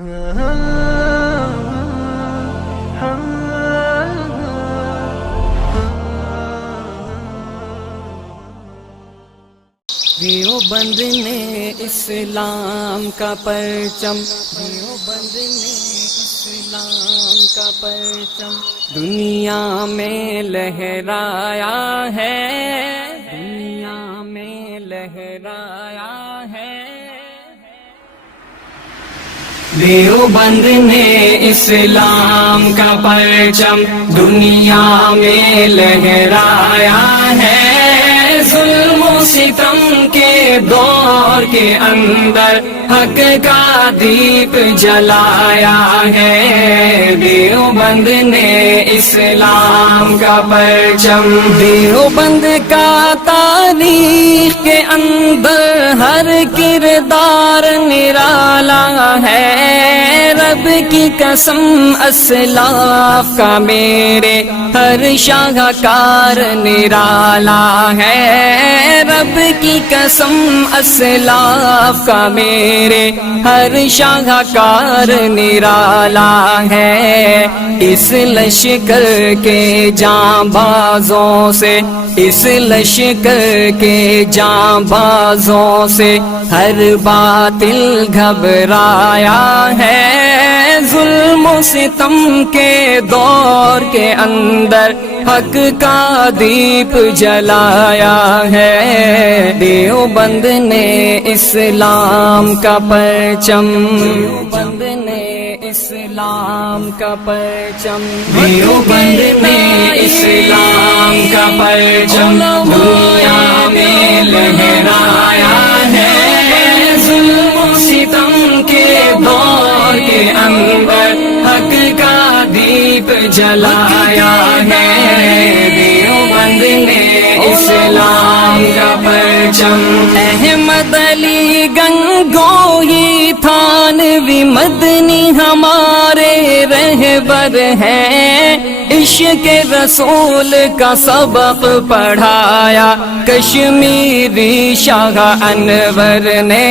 دیوبند نے اسلام کا پرچم، دیوبند نے اسلام کا پرچم دنیا میں لہرایا ہے، دنیا میں لہرایا ہے۔ دیوبند نے اسلام کا پرچم دنیا میں لہرایا ہے، ظلم و ستم کے دور کے اندر حق کا دیپ جلایا ہے۔ دیوبند نے اسلام کا پرچم، دیوبند کا تاریخ کے اندر ہر کردار نرالا ہے، رب کی قسم اسلاف کا میرے ہر شاہکار نرالا ہے، رب کی قسم اسلاف کا میرے ہر شاہکار نرالا ہے۔ اس لشکر کے جاں بازوں سے، اس لشکر کے جاں بازوں سے ہر باطل گھبرایا ہے، ظلم و ستم کے دور کے اندر حق کا دیپ جلایا ہے۔ دیوبند نے اسلام کا پرچم، دیوبند نے اسلام کا پرچم، دیوبند نے اسلام کا پرچم دنیا میں لہرایا ہے، ظلم و ستم کے دور کے اندر حق کا دیپ جلایا ہے۔ دیوبند نے اسلام کا پرچم، احمد علی گنگوہی تھانوی مدنی ہمارے رہبر ہیں، عشق رسول کا سبق پڑھایا کشمیری شاہ انور نے،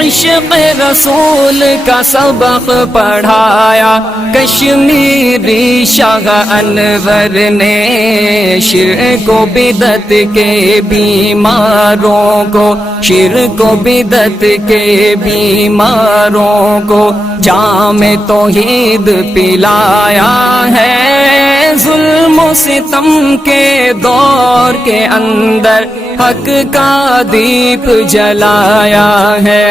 عشق رسول کا سبق پڑھایا کشمیری شاہ انور نے، شرک و بدعت کے بیماروں کو، شرک و بدعت کے بیماروں کو جام توحید پلایا ہے، ظلم و ستم کے دور کے اندر حق کا دیپ جلایا ہے۔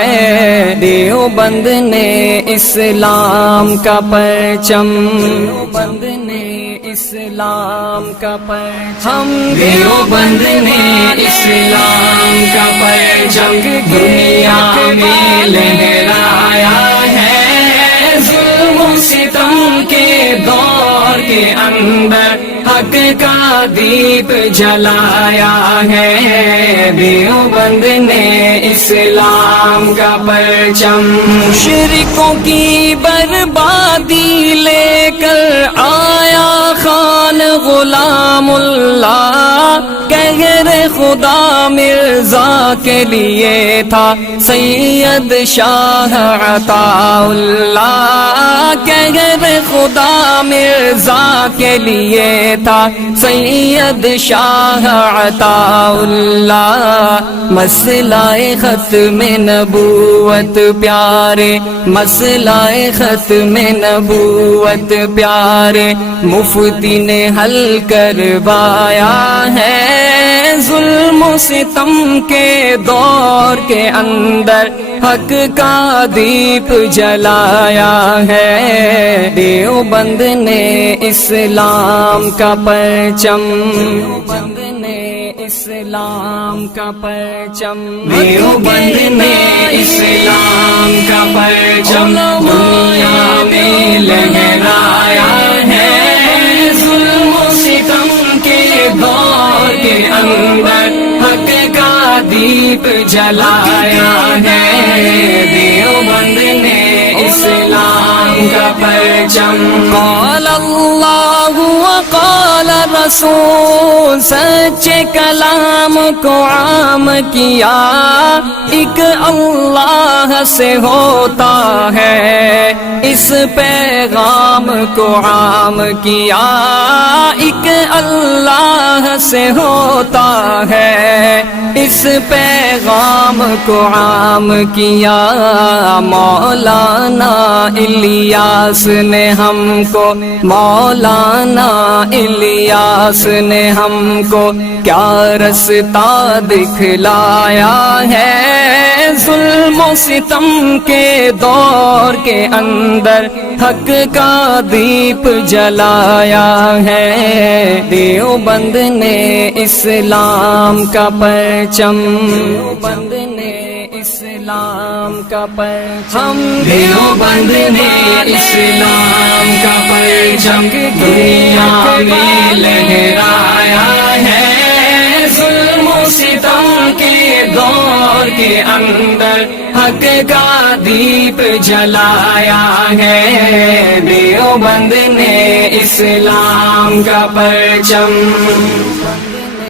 دیوبند نے اسلام کا پرچم، دیوبند نے اسلام کا پرچم، ہم دیوبند نے اسلام کا پرچم دنیا میں لہرایا ہے، ظلم و ستم کے دور کے اندر حق کا دیپ جلایا ہے۔ دیوبند نے اسلام کا پرچم، مشرکوں کی بربادی لے کر آیا خان غلام اللہ، قہر خدا مرزا کے لیے تھا سید شاہ عطا اللہ، قہر خدا مرزا کے لیے تھا سید شاہ عطا اللہ، مسئلہ ختم نبوت پیارے، مسئلہ ختم نبوت پیارے مفتی نے حل کروایا ہے، ظلم و ستم کے دور کے اندر حق کا دیپ جلایا ہے۔ دیوبند نے اسلام کا پرچم، دیوبند نے اسلام کا پرچم، دیوبند نے اسلام کا پرچم دنیا میں لہرایا ہے، ظلم و ستم کے دور کے اندر حق کا دیپ جلایا ہے۔ دیوبند نے اسلام کا پرچم، قال اللہ وقال رسول، سچے کلام کو عام کیا، ایک اللہ سے ہوتا ہے اس پیغام کو عام کیا ایک اللہ سے ہوتا ہے، اس پیغام کو عام کیا مولانا الیاس نے ہم کو، مولانا الیاس نے ہم کو کیا رستہ دکھلایا ہے، ظلم و ستم کے دور کے اندر حق کا دیپ جلایا ہے، دیوبند نے اسلام کا پرچم، دیوبند نے اسلام کا پرچم، دیوبند نے اسلام کا پرچم دنیا میں لہرایا ہے، ظلم و ستم کے دور کے اندر حق کا دیپ جلایا ہے، دیوبند نے اسلام کا پرچم